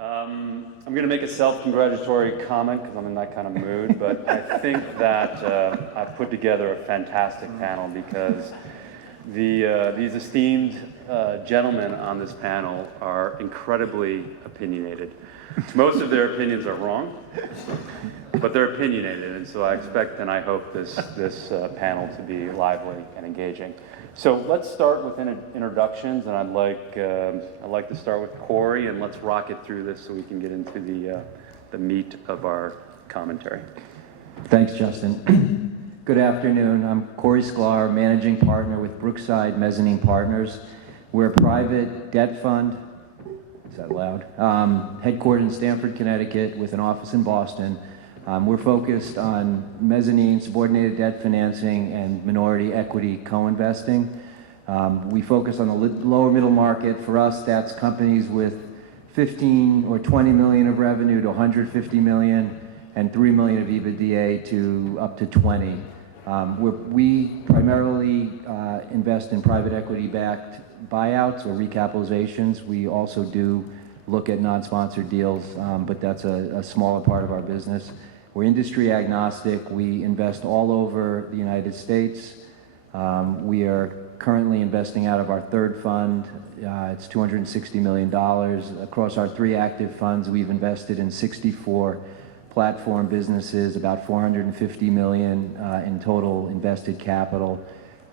I'm going to make a self-congratulatory comment because I'm in that kind of mood, but I think that I've put together a fantastic panel because these esteemed gentlemen on this panel are incredibly opinionated. Most of their opinions are wrong, but they're opinionated, and so I expect and I hope this panel to be lively and engaging. So let's start with introductions, and I'd like to start with Corey, and let's rock it through this so we can get into the meat of our commentary. Thanks, Justin. Good afternoon. I'm Corey Sclar, managing partner with Brookside Mezzanine Partners. We're a private debt fund. Is that loud? Headquartered in Stamford, Connecticut, with an office in Boston. We're focused on mezzanine, subordinated debt financing, and minority equity co-investing. We focus on the lower middle market. For us, that's companies with 15 or 20 million of revenue to 150 million, and 3 million of EBITDA to up to 20. We primarily invest in private equity-backed buyouts or recapitalizations. We also do look at non-sponsored deals, but that's a smaller part of our business. We're industry agnostic. We invest all over the United States. We are currently investing out of our third fund. It's $260 million. Across our 3 active funds, we've invested in 64 platform businesses, about $450 million in total invested capital.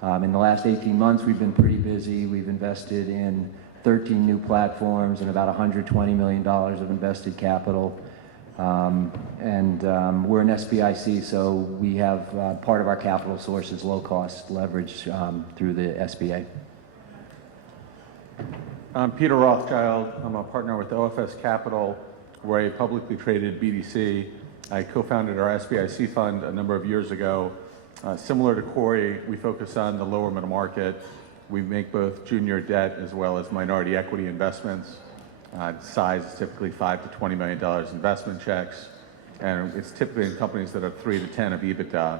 In the last 18 months, we've been pretty busy. We've invested in 13 new platforms and about $120 million of invested capital. We're an SBIC, so we have part of our capital source is low-cost leverage through the SBA. I'm Peter Rothschild. I'm a partner with OFS Capital. We're a publicly traded BDC. I co-founded our SBIC fund a number of years ago. Similar to Corey, we focus on the lower middle market. We make both junior debt as well as minority equity investments. Size is typically $5 to $20 million investment checks, and it's typically in companies that are 3 to 10 of EBITDA.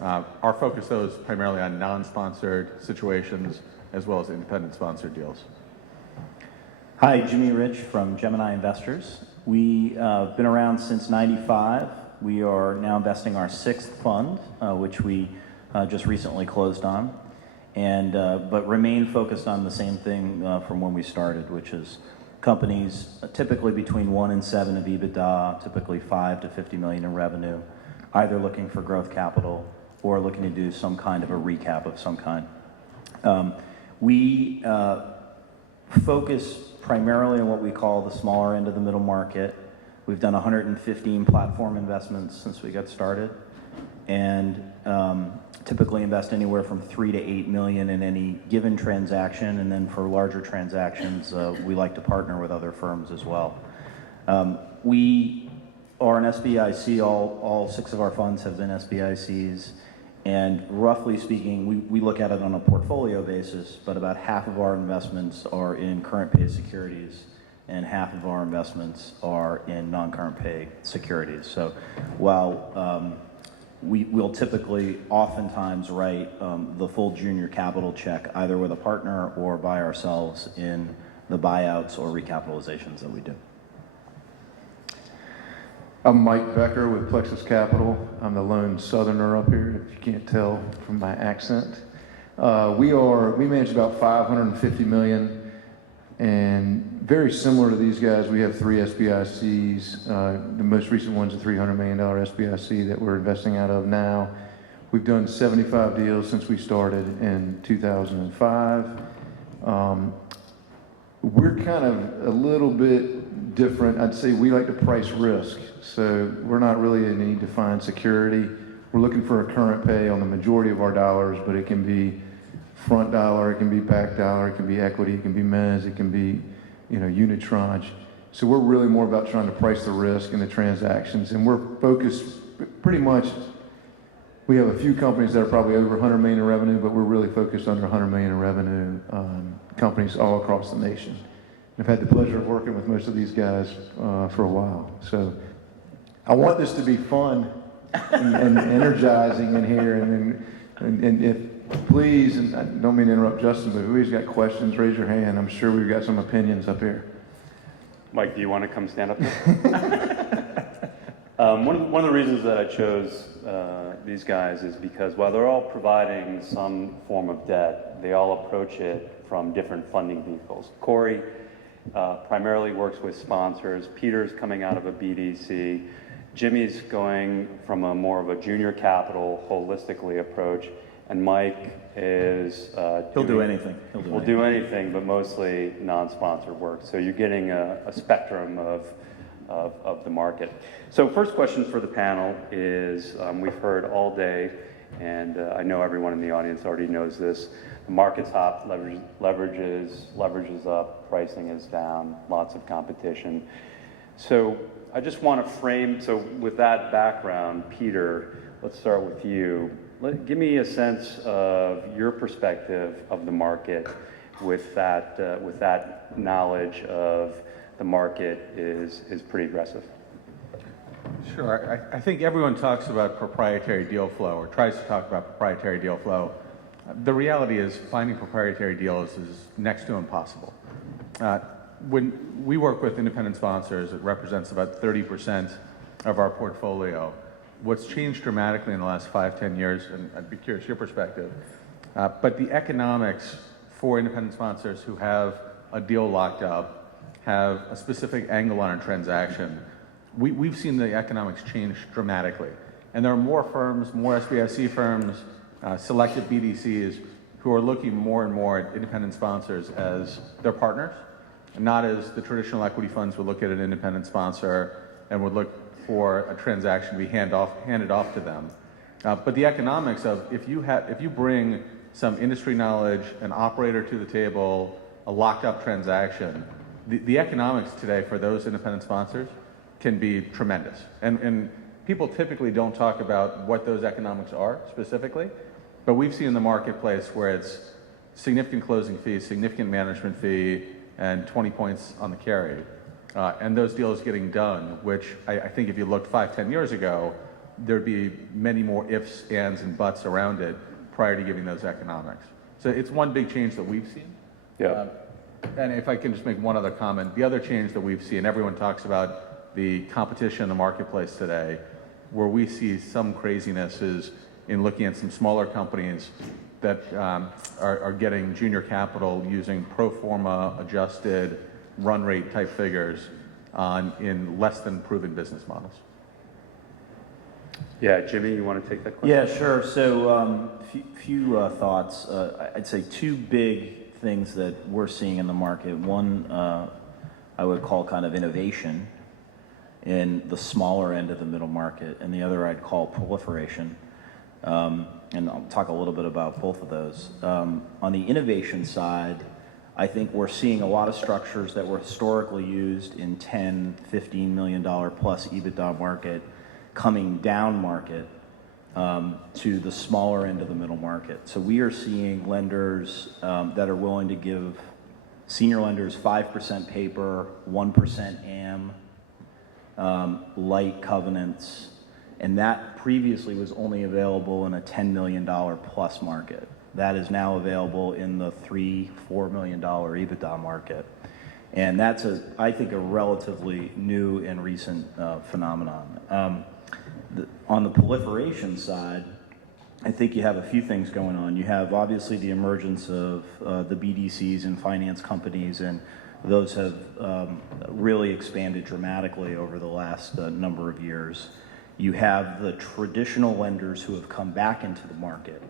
Our focus, though, is primarily on non-sponsored situations as well as independent sponsored deals. Hi, Jimmy Rich from GEMINI Investors. We've been around since '95. We are now investing our 6th fund, which we just recently closed on, and but remain focused on the same thing from when we started, which is companies typically between 1 and 7 of EBITDA, typically 5 to 50 million in revenue, either looking for growth capital or looking to do some kind of a recap of some kind. We focus primarily on what we call the smaller end of the middle market. We've done 115 platform investments since we got started, and typically invest anywhere from 3 to 8 million in any given transaction, and then for larger transactions, we like to partner with other firms as well. We are an SBIC. All 6 of our funds have been SBICs, and roughly speaking, we look at it on a portfolio basis, but about half of our investments are in current pay securities, and half of our investments are in non-current pay securities. So while we'll typically oftentimes write the full junior capital check either with a partner or by ourselves in the buyouts or recapitalizations that we do. I'm Mike Becker with PLEXUS Capital. I'm the lone southerner up here, if you can't tell from my accent. We manage about 550 million, and very similar to these guys, we have 3 SBICs. The most recent one's a $300 million SBIC that we're investing out of now. We've done 75 deals since we started in 2005. We're kind of a little bit different. I'd say we like to price risk, so we're not really in any defined security. We're looking for a current pay on the majority of our dollars, but it can be front dollar, it can be back dollar, it can be equity, it can be mezz, it can be unit tranche. So we're really more about trying to price the risk in the transactions, and we're focused pretty much. We have a few companies that are probably over 100 million in revenue, but we're really focused under 100 million in revenue companies all across the nation. I've had the pleasure of working with most of these guys for a while. So I want this to be fun and energizing in here. And if, please, and I don't mean to interrupt Justin, but if anybody's got questions, raise your hand. I'm sure we've got some opinions up here. Mike, do you want to come stand up here? One of the reasons that I chose these guys is because while they're all providing some form of debt, they all approach it from different funding vehicles. Corey primarily works with sponsors. Peter's coming out of a BDC. Jimmy's going from a more of a junior capital, holistically approach, and Mike is He'll do anything. will do anything, but mostly non-sponsored work. So you're getting a spectrum of the market. So first question for the panel is, we've heard all day, and I know everyone in the audience already knows this, the market's hot, leverage is up, pricing is down, lots of competition. So I just want to frame, so with that background, Peter, let's start with you. Give me a sense of your perspective of the market with that knowledge of the market is pretty aggressive. Sure. I think everyone talks about proprietary deal flow or tries to talk about proprietary deal flow. The reality is finding proprietary deals is next to impossible. When we work with independent sponsors, it represents about 30% of our portfolio. What's changed dramatically in the last 5-10 years, and I'd be curious your perspective, but the economics for independent sponsors who have a deal locked up, have a specific angle on a transaction, we've seen the economics change dramatically. And there are more firms, more SBIC firms, selected BDCs who are looking more and more at independent sponsors as their partners, and not as the traditional equity funds would look at an independent sponsor and would look for a transaction to be handed off to them. But the economics of if you bring some industry knowledge, an operator to the table, a locked up transaction, the economics today for those independent sponsors can be tremendous. And people typically don't talk about what those economics are specifically, but we've seen in the marketplace where it's significant closing fees, significant management fee, and 20 points on the carry. And those deals getting done, which I think if you looked 5-10 years ago, there'd be many more ifs, ands, and buts around it prior to giving those economics. So it's one big change that we've seen. Yeah. And if I can just make one other comment, the other change that we've seen, everyone talks about the competition in the marketplace today, where we see some craziness is in looking at some smaller companies that are getting junior capital using pro forma adjusted run rate type figures in less than proven business models. Yeah, Jimmy, you want to take that question? Yeah, sure. So few thoughts. I'd say two big things that we're seeing in the market. One, I would call kind of innovation in the smaller end of the middle market, and the other I'd call proliferation. And I'll talk a little bit about both of those. On the innovation side, I think we're seeing a lot of structures that were historically used in $10, $15 million plus EBITDA market coming down market to the smaller end of the middle market. So we are seeing lenders that are willing to give senior lenders 5% paper, 1% AM, light covenants, and that previously was only available in a $10 million plus market. That is now available in the $3-4 million EBITDA market. And that's, I think, a relatively new and recent phenomenon. On the proliferation side, I think you have a few things going on. You have obviously the emergence of the BDCs and finance companies, and those have really expanded dramatically over the last number of years. You have the traditional lenders who have come back into the market.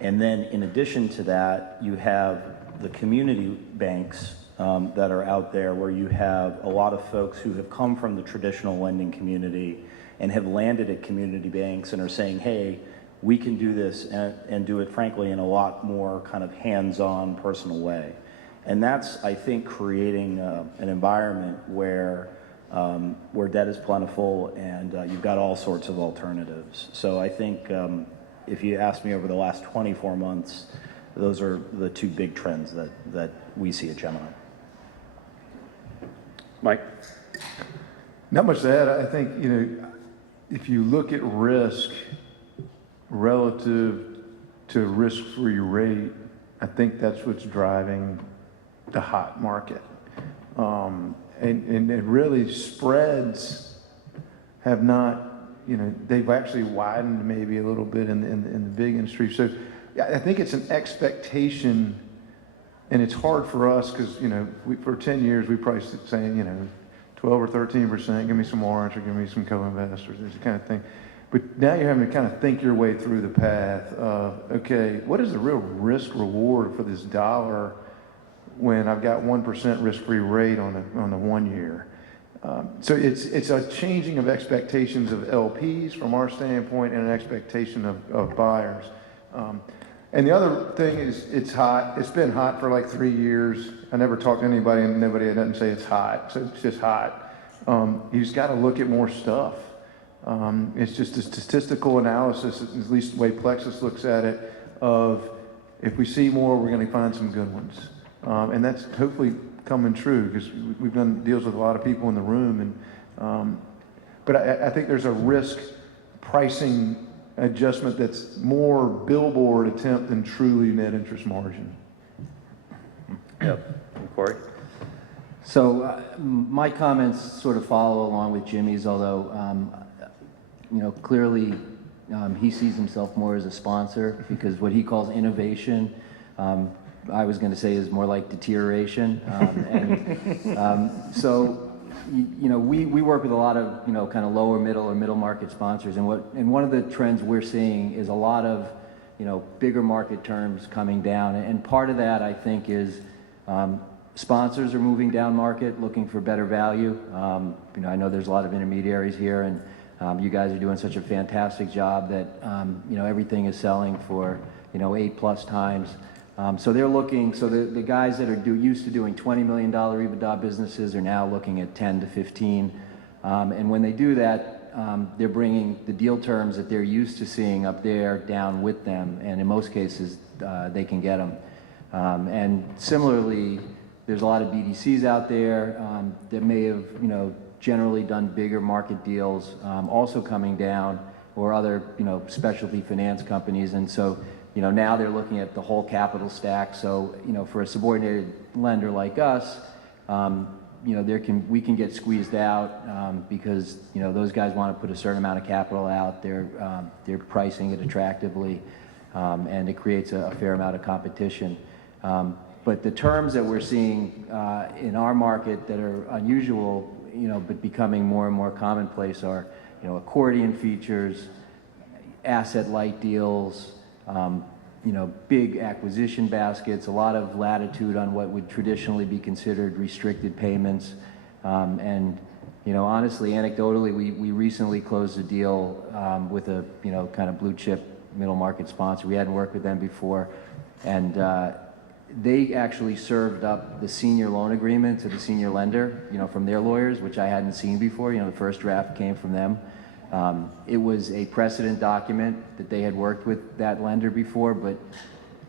And then in addition to that, you have the community banks that are out there, where you have a lot of folks who have come from the traditional lending community and have landed at community banks and are saying, hey, we can do this and do it, frankly, in a lot more kind of hands-on, personal way. And that's, I think, creating an environment where debt is plentiful and you've got all sorts of alternatives. So I think if you ask me over the last 24 months, those are the two big trends that we see at Gemini. Mike? Not much to add. I think, if you look at risk relative to risk-free rate, I think that's what's driving the hot market. and really spreads have not, they've actually widened maybe a little bit in the big industry. So yeah, I think it's an expectation, and it's hard for us because, for 10 years, we probably saying, 12 or 13%, give me some warrants or give me some co-investors, this kind of thing. But now you're having to kind of think your way through the path of, okay, what is the real risk reward for this dollar when I've got 1% risk-free rate on a 1 year? So it's a changing of expectations of LPs from our standpoint and an expectation of buyers. And the other thing is it's hot. It's been hot for like 3 years. I never talked to anybody and nobody doesn't say it's hot. So it's just hot. You just got to look at more stuff. It's just a statistical analysis, at least the way PLEXUS looks at it, of if we see more, we're going to find some good ones. And that's hopefully coming true because we've done deals with a lot of people in the room. But I think there's a risk pricing adjustment that's more billboard attempt than truly net interest margin. Yep. And Corey? So my comments sort of follow along with Jimmy's, although, clearly he sees himself more as a sponsor because what he calls innovation, I was going to say is more like deterioration. So we work with a lot of, kind of lower middle or middle market sponsors. And one of the trends we're seeing is a lot of, bigger market terms coming down. And part of that, I think, is sponsors are moving down market, looking for better value. I know there's a lot of intermediaries here, and you guys are doing such a fantastic job that, everything is selling for, 8+ times. So they're looking, so the guys that are used to doing $20 million EBITDA businesses are now looking at 10 to 15. And when they do that, they're bringing the deal terms that they're used to seeing up there down with them. And in most cases, they can get them. And similarly, there's a lot of BDCs out there that may have, generally done bigger market deals, also coming down, or other, specialty finance companies. And so, now they're looking at the whole capital stack. So, for a subordinated lender like us, we can get squeezed out because, those guys want to put a certain amount of capital out. They're pricing it attractively, and it creates a fair amount of competition. But the terms that we're seeing in our market that are unusual, but becoming more and more commonplace are, accordion features, asset-light deals, big acquisition baskets, a lot of latitude on what would traditionally be considered restricted payments. And, honestly, anecdotally, we recently closed a deal with a, kind of blue chip middle market sponsor. We hadn't worked with them before. And they actually served up the senior loan agreement to the senior lender, from their lawyers, which I hadn't seen before. The first draft came from them. It was a precedent document that they had worked with that lender before, but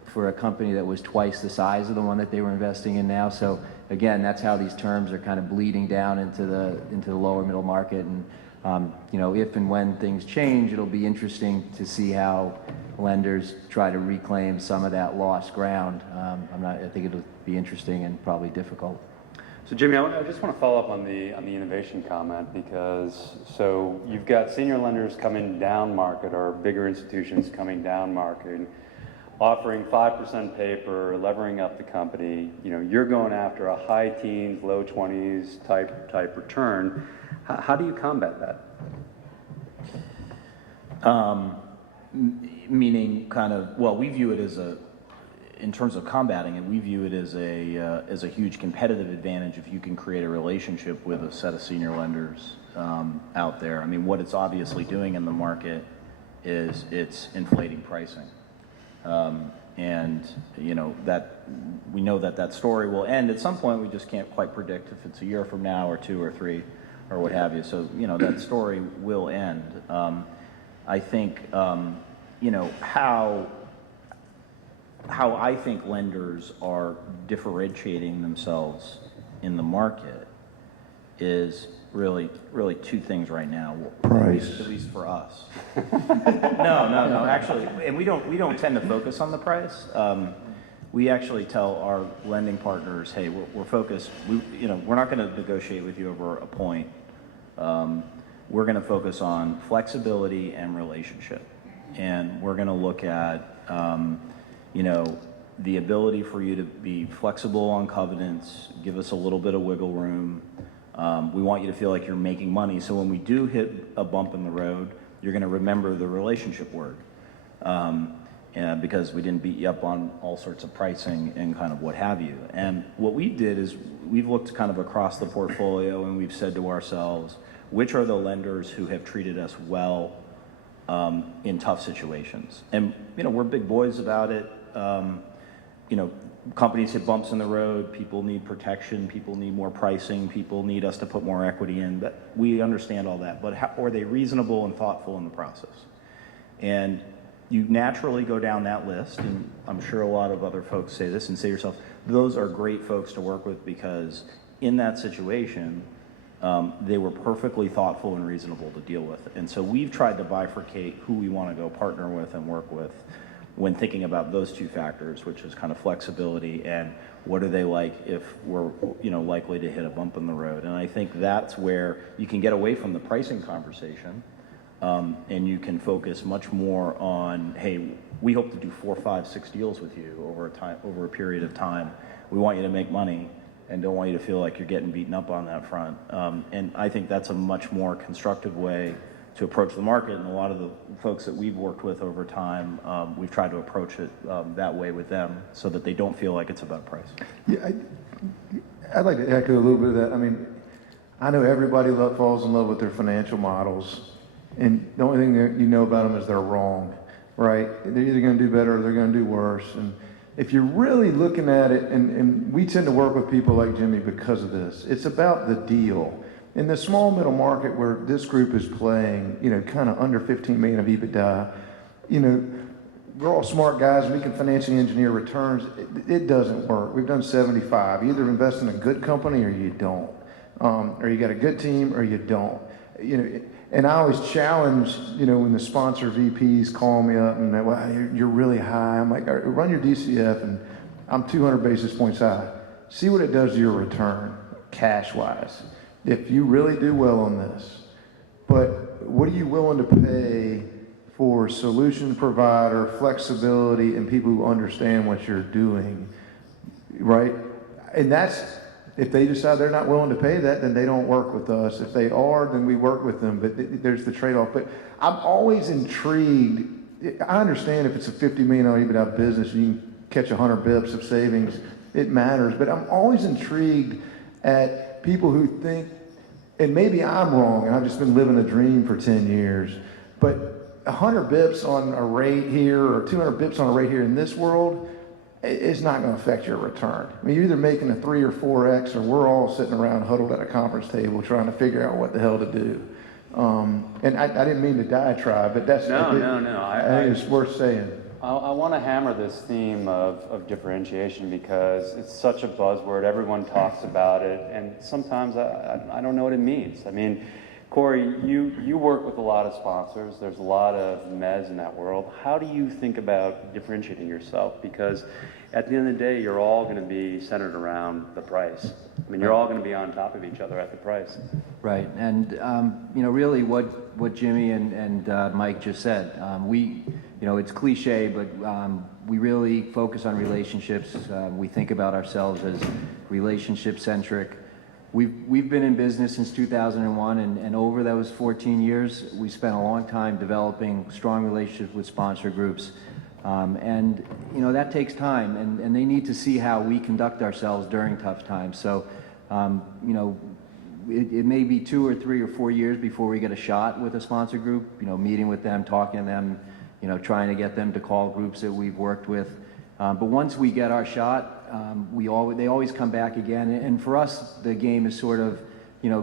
for a company that was twice the size of the one that they were investing in now. So again, that's how these terms are kind of bleeding down into the lower middle market. And if and when things change, it'll be interesting to see how lenders try to reclaim some of that lost ground. I think it'll be interesting and probably difficult. So Jimmy, I just want to follow up on the innovation comment because so you've got senior lenders coming down market or bigger institutions coming down market, offering 5% paper, levering up the company. You're going after a high teens, low 20s type return. How do you combat that? Meaning kind of, well, we view it as in terms of combating it, we view it as a huge competitive advantage if you can create a relationship with a set of senior lenders out there. I mean, what it's obviously doing in the market is it's inflating pricing. And, that we know that story will end at some point. We just can't quite predict if it's a year from now or 2 or 3 or what have you. So, that story will end. I think, how I think lenders are differentiating themselves in the market is really 2 things right now. Price. At least for us. No, actually, and we don't tend to focus on the price. we actually tell our lending partners, hey, we're focused, we're not going to negotiate with you over a point. We're going to focus on flexibility and relationship. And we're going to look at, the ability for you to be flexible on covenants, give us a little bit of wiggle room. We want you to feel like you're making money. So when we do hit a bump in the road, you're going to remember the relationship word. Because we didn't beat you up on all sorts of pricing and kind of what have you. And what we did is we've looked kind of across the portfolio and we've said to ourselves, which are the lenders who have treated us well in tough situations? And, we're big boys about it. Companies hit bumps in the road, people need protection, people need more pricing, people need us to put more equity in, but we understand all that. But how, are they reasonable and thoughtful in the process? And you naturally go down that list, and I'm sure a lot of other folks say this, and say to yourself, those are great folks to work with because in that situation, they were perfectly thoughtful and reasonable to deal with. And so we've tried to bifurcate who we want to go partner with and work with when thinking about those two factors, which is kind of flexibility and what are they like if we're likely to hit a bump in the road. And I think that's where you can get away from the pricing conversation and you can focus much more on, hey, we hope to do 4, 5, 6 deals with you over a period of time. We want you to make money and don't want you to feel like you're getting beaten up on that front. And I think that's a much more constructive way to approach the market, and a lot of the folks that we've worked with over time, we've tried to approach it that way with them so that they don't feel like it's about price. Yeah, I'd like to echo a little bit of that. I mean, I know everybody falls in love with their financial models, and the only thing that you know about them is they're wrong, right? They're either going to do better or they're going to do worse. And if you're really looking at it, and we tend to work with people like Jimmy because of this, it's about the deal. In the small middle market where this group is playing, kind of under 15 million of EBITDA, we're all smart guys. We can financially engineer returns. It doesn't work. We've done 75. You either invest in a good company or you don't. Or you got a good team or you don't. And I always challenge, when the sponsor VPs call me up and they're, well, you're really high. I'm like, run your DCF and I'm 200 basis points high. See what it does to your return, cash-wise. If you really do well on this, but what are you willing to pay for solution provider, flexibility, and people who understand what you're doing, right? And that's, if they decide they're not willing to pay that, then they don't work with us. If they are, then we work with them, but there's the trade-off. But I'm always intrigued. I understand if it's a $50 million EBITDA business, you can catch 100 bips of savings, it matters. But I'm always intrigued at people who think, and maybe I'm wrong, and I've just been living a dream for 10 years, but 100 bips on a rate here or 200 bips on a rate here in this world, it's not going to affect your return. I mean, you're either making a 3 or 4X, or we're all sitting around huddled at a conference table trying to figure out what the hell to do. And I didn't mean to diatribe, but that's No. I think it's worth saying. I want to hammer this theme of differentiation because it's such a buzzword. Everyone talks about it, and sometimes I don't know what it means. I mean, Corey, you work with a lot of sponsors. There's a lot of mezz in that world. How do you think about differentiating yourself? Because at the end of the day, you're all going to be centered around the price. I mean, you're all going to be on top of each other at the price. Right, and really what Jimmy and Mike just said, it's cliche, but we really focus on relationships. We think about ourselves as relationship-centric. We've been in business since 2001, and over those 14 years, we spent a long time developing strong relationships with sponsor groups. And that takes time, and they need to see how we conduct ourselves during tough times. So, it may be 2 or 3 or 4 years before we get a shot with a sponsor group, meeting with them, talking to them, trying to get them to call groups that we've worked with. But once we get our shot, they always come back again. And for us, the game is sort of,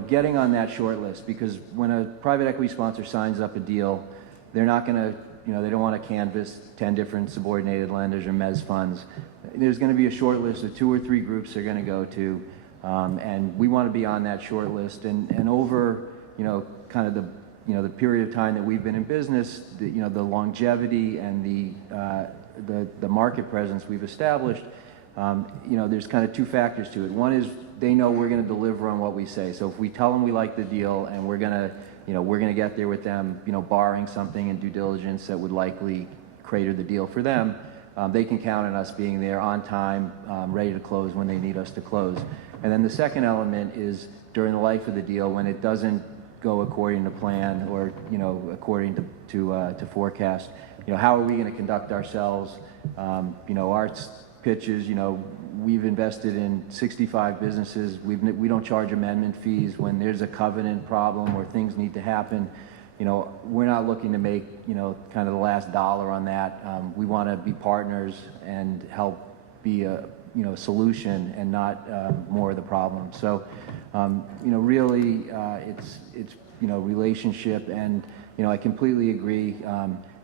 getting on that short list, because when a private equity sponsor signs up a deal, they're not going to, they don't want to canvass 10 different subordinated lenders or mezz funds. There's going to be a short list of 2 or 3 groups they're going to go to, and we want to be on that short list. And over, kind of the period of time that we've been in business, the longevity and the the market presence we've established, you know, there's kind of two factors to it. One is they know we're going to deliver on what we say. So if we tell them we like the deal and we're going to, you know, we're going to get there with them, you know, barring something in due diligence that would likely crater the deal for them, they can count on us being there on time, ready to close when they need us to close. And then the second element is during the life of the deal, when it doesn't go according to plan or, you know, according to forecast, you know, how are we going to conduct ourselves? You know, our pitches, you know, we've invested in 65 businesses. We don't charge amendment fees when there's a covenant problem or things need to happen. You know, we're not looking to make, you know, kind of the last dollar on that. We want to be partners and help be a, you know, solution and not more of the problem. So, you know, really, it's you know, relationship, and you know, I completely agree.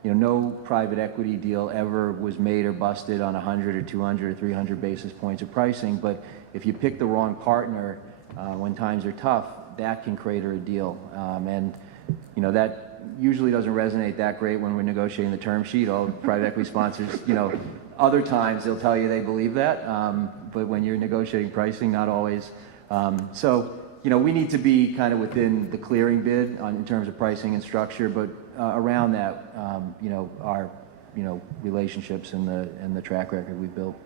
You know, no private equity deal ever was made or busted on 100 or 200 or 300 basis points of pricing. But if you pick the wrong partner when times are tough, that can crater a deal. And you know, that usually doesn't resonate that great when we're negotiating the term sheet. All private equity sponsors, you know, other times they'll tell you they believe that, but when you're negotiating pricing, not always. So, you know, we need to be kind of within the clearing bid in terms of pricing and structure, but around that, you know, our, you know, relationships and the track record we've built.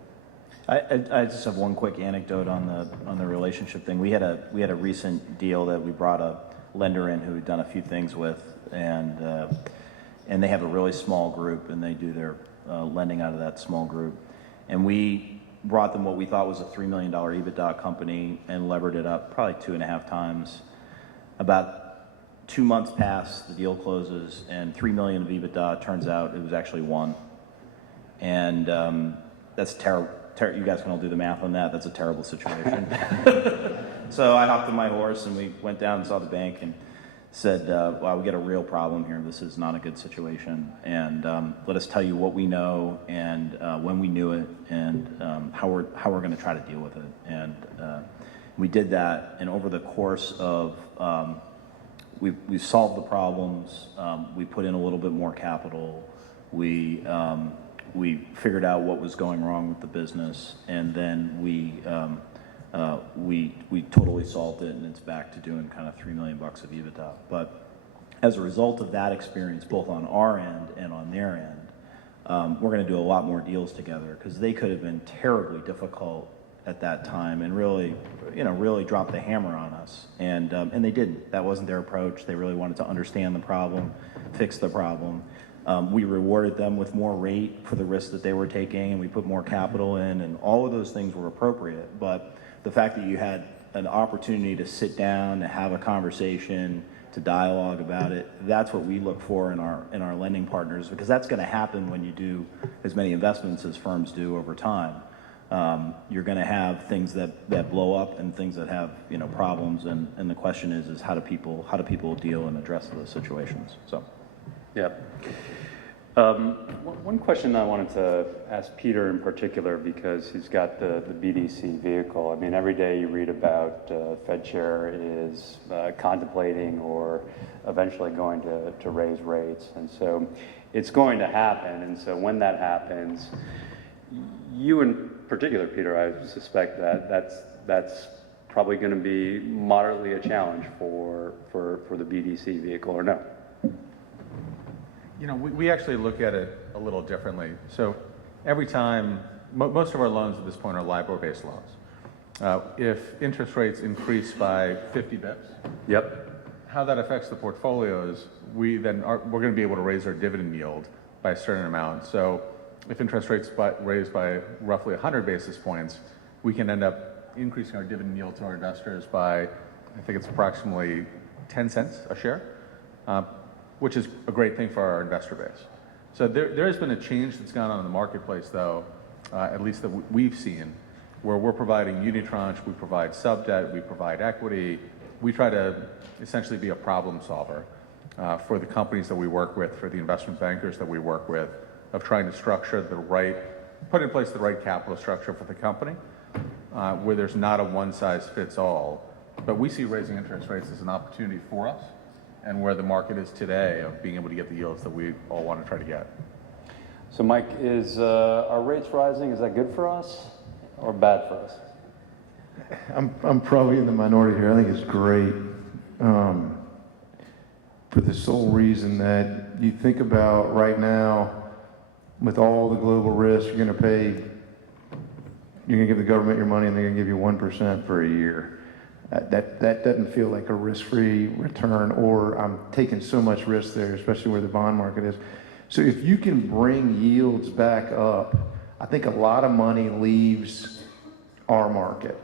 I just have one quick anecdote on the relationship thing. We had a recent deal that we brought a lender in who we'd done a few things with, and they have a really small group, and they do their lending out of that small group. And we brought them what we thought was a $3 million EBITDA company and levered it up probably 2.5 times. About 2 months pass, the deal closes, and $3 million of EBITDA, turns out it was actually $1 million. And that's terrible. You guys can all do the math on that. That's a terrible situation. So I hopped on my horse and we went down and saw the bank and said, wow, we got a real problem here. This is not a good situation. And let us tell you what we know and when we knew it and how we're going to try to deal with it. And we did that. And over the course of, we solved the problems. We put in a little bit more capital. We figured out what was going wrong with the business, and then we totally solved it, and it's back to doing kind of $3 million of EBITDA. But as a result of that experience, both on our end and on their end, we're going to do a lot more deals together, because they could have been terribly difficult at that time and really, you know, really dropped the hammer on us. And they didn't. That wasn't their approach. They really wanted to understand the problem, fix the problem. We rewarded them with more rate for the risk that they were taking, and we put more capital in, and all of those things were appropriate. But the fact that you had an opportunity to sit down, to have a conversation, to dialogue about it, that's what we look for in our lending partners, because that's going to happen when you do as many investments as firms do over time. You're going to have things that blow up and things that have, you know, problems, and the question is how do people deal and address those situations? So. Yeah. One question I wanted to ask Peter in particular, because he's got the BDC vehicle. I mean, every day you read about Fed chair is contemplating or eventually going to raise rates. And so it's going to happen. And so when that happens, you in particular, Peter, I suspect that's probably going to be moderately a challenge for the BDC vehicle, or no? You know, we actually look at it a little differently. So every time, most of our loans at this point are LIBOR-based loans. If interest rates increase by 50 bips, Yep. how that affects the portfolio is we're going to be able to raise our dividend yield by a certain amount. So if interest rates raised by roughly 100 basis points, we can end up increasing our dividend yield to our investors by, I think it's approximately 10 cents a share. Which is a great thing for our investor base. So there has been a change that's gone on in the marketplace, though, at least that we've seen, where we're providing unitranche, we provide sub-debt, we provide equity. We try to essentially be a problem solver for the companies that we work with, for the investment bankers that we work with, of trying to put in place the right capital structure for the company, where there's not a one-size-fits-all. But we see raising interest rates as an opportunity for us, and where the market is today of being able to get the yields that we all want to try to get. So Mike, is our rates rising? Is that good for us or bad for us? I'm probably in the minority here. I think it's great, for the sole reason that you think about right now, with all the global risk, you're going to give the government your money and they're going to give you 1% for a year. That doesn't feel like a risk-free return, or I'm taking so much risk there, especially where the bond market is. So if you can bring yields back up, I think a lot of money leaves our market,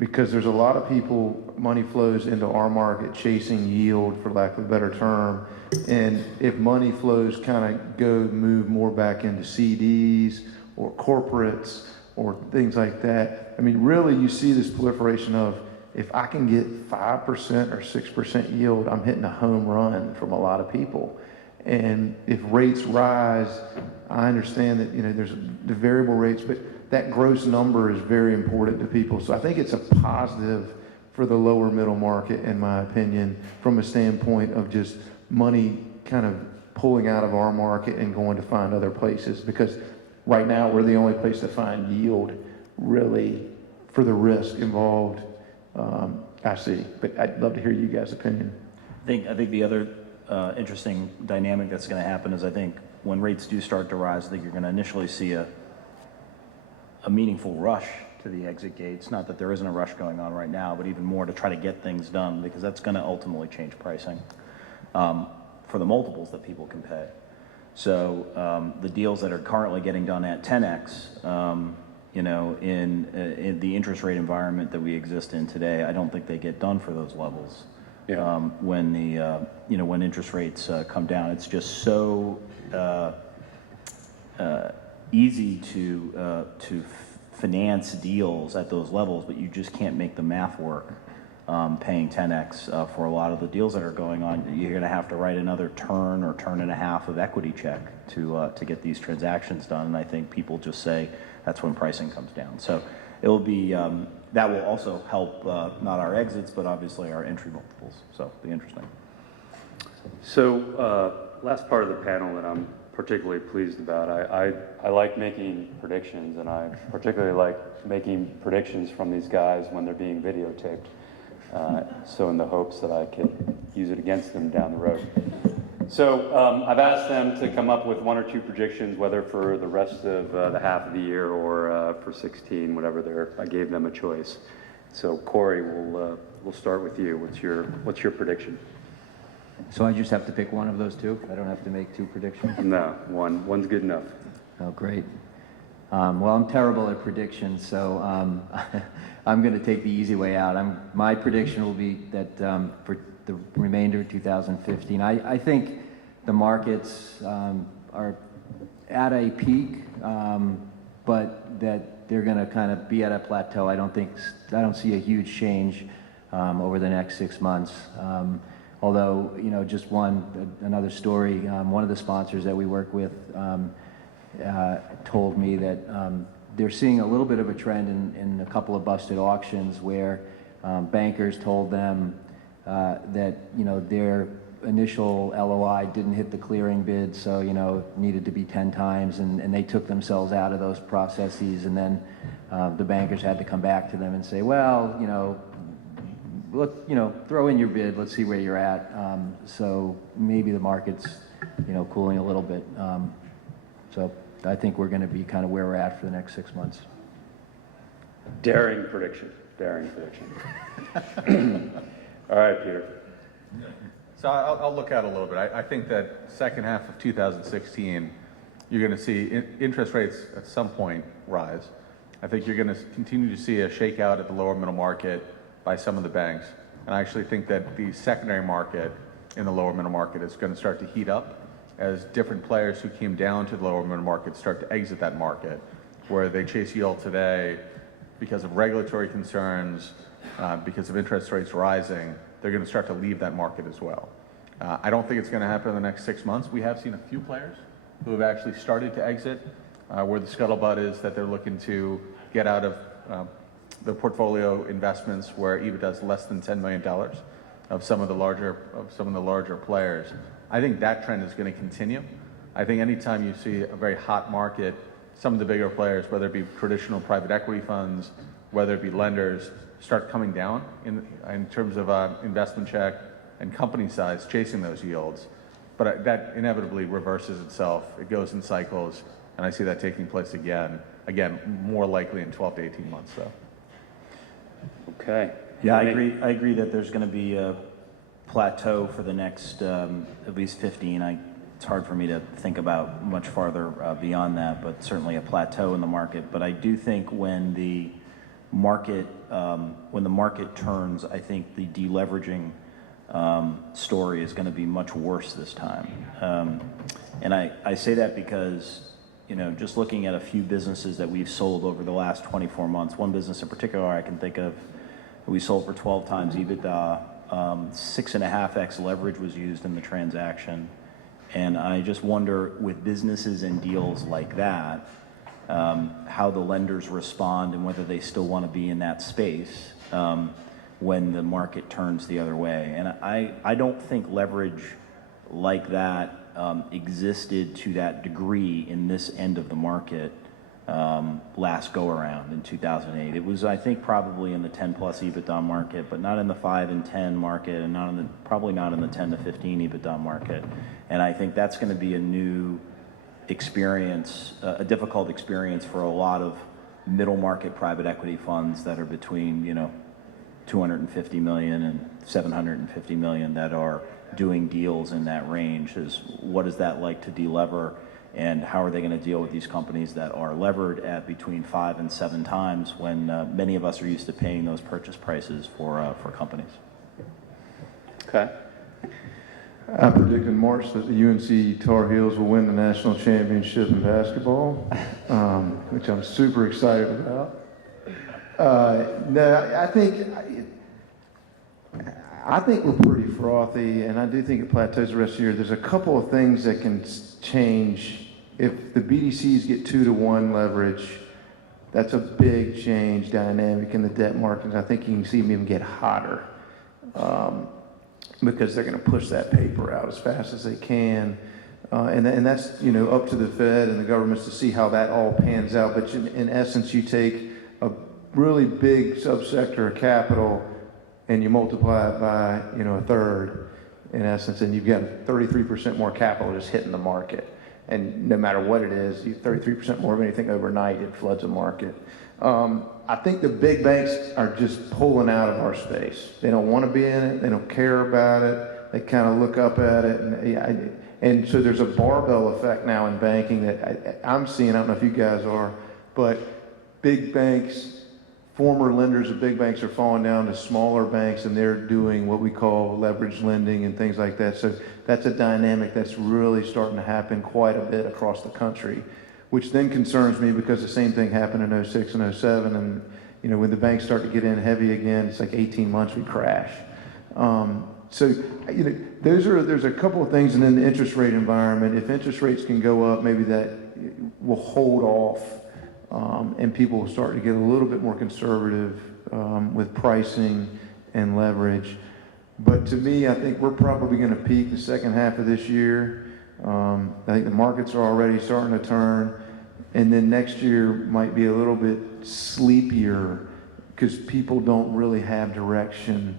because there's a lot of people, money flows into our market chasing yield, for lack of a better term. And if money flows kind of move more back into CDs or corporates or things like that, I mean, really you see this proliferation of, if I can get 5% or 6% yield, I'm hitting a home run from a lot of people. And if rates rise, I understand that, there's the variable rates, but that gross number is very important to people. So I think it's a positive for the lower middle market, in my opinion, from a standpoint of just money kind of pulling out of our market and going to find other places. Because right now we're the only place to find yield, really, for the risk involved. I see, but I'd love to hear you guys' opinion. I think the other interesting dynamic that's going to happen is, I think when rates do start to rise, I think you're going to initially see a meaningful rush to the exit gates. Not that there isn't a rush going on right now, but even more to try to get things done, because that's going to ultimately change pricing for the multiples that people can pay. So the deals that are currently getting done at 10x, in the interest rate environment that we exist in today, I don't think they get done for those levels. Yeah. When interest rates come down, it's just so easy to finance deals at those levels, but you just can't make the math work. Paying 10x for a lot of the deals that are going on, you're going to have to write another turn or turn and a half of equity check to get these transactions done. And I think people just say that's when pricing comes down. So it'll be that will also help not our exits, but obviously our entry multiples. So it'll be interesting. So last part of the panel that I'm particularly pleased about, I like making predictions, and I particularly like making predictions from these guys when they're being videotaped. So in the hopes that I could use it against them down the road. So I've asked them to come up with one or two predictions, whether for the rest of the half of the year or for 16, whatever I gave them a choice. So Corey, we'll start with you. What's your prediction? So I just have to pick one of those two? I don't have to make two predictions? No, one's good enough. Oh, great. Well, I'm terrible at predictions, so I'm going to take the easy way out. My prediction will be that for the remainder of 2015, I think the markets are at a peak, but that they're going to kind of be at a plateau. I don't see a huge change over the next 6 months. Although, just another story, one of the sponsors that we work with told me that they're seeing a little bit of a trend in a couple of busted auctions where bankers told them that, their initial LOI didn't hit the clearing bid, so, needed to be 10 times, and they took themselves out of those processes, and then the bankers had to come back to them and say, well, throw in your bid, let's see where you're at. So maybe the market's, cooling a little bit. So I think we're going to be kind of where we're at for the next 6 months. Daring prediction. All right, Peter. So I'll look out a little bit. I think that second half of 2016, you're going to see interest rates at some point rise. I think you're going to continue to see a shakeout at the lower middle market by some of the banks. And I actually think that the secondary market in the lower middle market is going to start to heat up as different players who came down to the lower middle market start to exit that market, where they chase yield today because of regulatory concerns, because of interest rates rising. They're going to start to leave that market as well. I don't think it's going to happen in the next 6 months. We have seen a few players who have actually started to exit, where the scuttlebutt is that they're looking to get out of the portfolio investments where EBITDA is less than $10 million of some of the larger players. I think that trend is going to continue. I think anytime you see a very hot market, some of the bigger players, whether it be traditional private equity funds, whether it be lenders, start coming down in terms of investment check and company size, chasing those yields. But that inevitably reverses itself. It goes in cycles, and I see that taking place again, more likely in 12 to 18 months, though. Okay. Yeah, I agree that there's going to be a plateau for the next at least 15. It's hard for me to think about much farther beyond that, but certainly a plateau in the market. But I do think when the market turns, I think the deleveraging story is going to be much worse this time. And I say that because, you know, just looking at a few businesses that we've sold over the last 24 months, one business in particular I can think of, we sold for 12 times EBITDA, 6.5x leverage was used in the transaction. And I just wonder, with businesses and deals like that, how the lenders respond and whether they still want to be in that space when the market turns the other way. And I don't think leverage like that existed to that degree in this end of the market last go around in 2008. It was, I think, probably in the 10 plus EBITDA market, but not in the 5 and 10 market, and probably not in the 10 to 15 EBITDA market. And I think that's going to be a new experience, a difficult experience for a lot of middle market private equity funds that are between, you know, 250 million and 750 million that are doing deals in that range. Is what is that like to delever, and how are they going to deal with these companies that are levered at between 5 and 7 times when many of us are used to paying those purchase prices for companies? Okay. I predict in March that the UNC Tar Heels will win the national championship in basketball, which I'm super excited about. No, I think we're pretty frothy, and I do think it plateaus the rest of the year. There's a couple of things that can change. If the BDCs get 2 to 1 leverage, that's a big change dynamic in the debt markets. I think you can see them even get hotter because they're going to push that paper out as fast as they can. And that's, you know, up to the Fed and the governments to see how that all pans out. But in essence, you take a really big subsector of capital and you multiply it by, you know, a third, in essence, and you've got 33% more capital just hitting the market. And no matter what it is, 33% more of anything overnight, it floods the market. I think the big banks are just pulling out of our space. They don't want to be in it. They don't care about it. They kind of look up at it. And so there's a barbell effect now in banking that I'm seeing. I don't know if you guys are, but big banks, former lenders of big banks are falling down to smaller banks, and they're doing what we call leverage lending and things like that. So that's a dynamic that's really starting to happen quite a bit across the country, which then concerns me because the same thing happened in 06 and 07. And, you know, when the banks start to get in heavy again, it's like 18 months we crash. So, you know, there's a couple of things, and then the interest rate environment. If interest rates can go up, maybe that will hold off. And people will start to get a little bit more conservative with pricing and leverage. But to me, I think we're probably going to peak the second half of this year. I think the markets are already starting to turn. And then next year might be a little bit sleepier because people don't really have direction.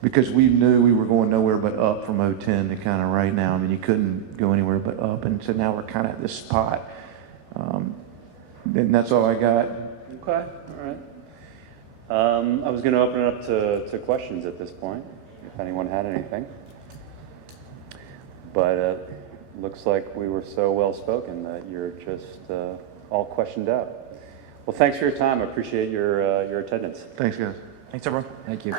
Because we knew we were going nowhere but up from 2010 to kind of right now. I mean, you couldn't go anywhere but up. And so now we're kind of at this spot. And that's all I got. Okay, all right. I was going to open it up to questions at this point, if anyone had anything. But looks like we were so well spoken that you're just all questioned out. Well, thanks for your time. I appreciate your attendance. Thanks, guys. Thanks, everyone. Thank you.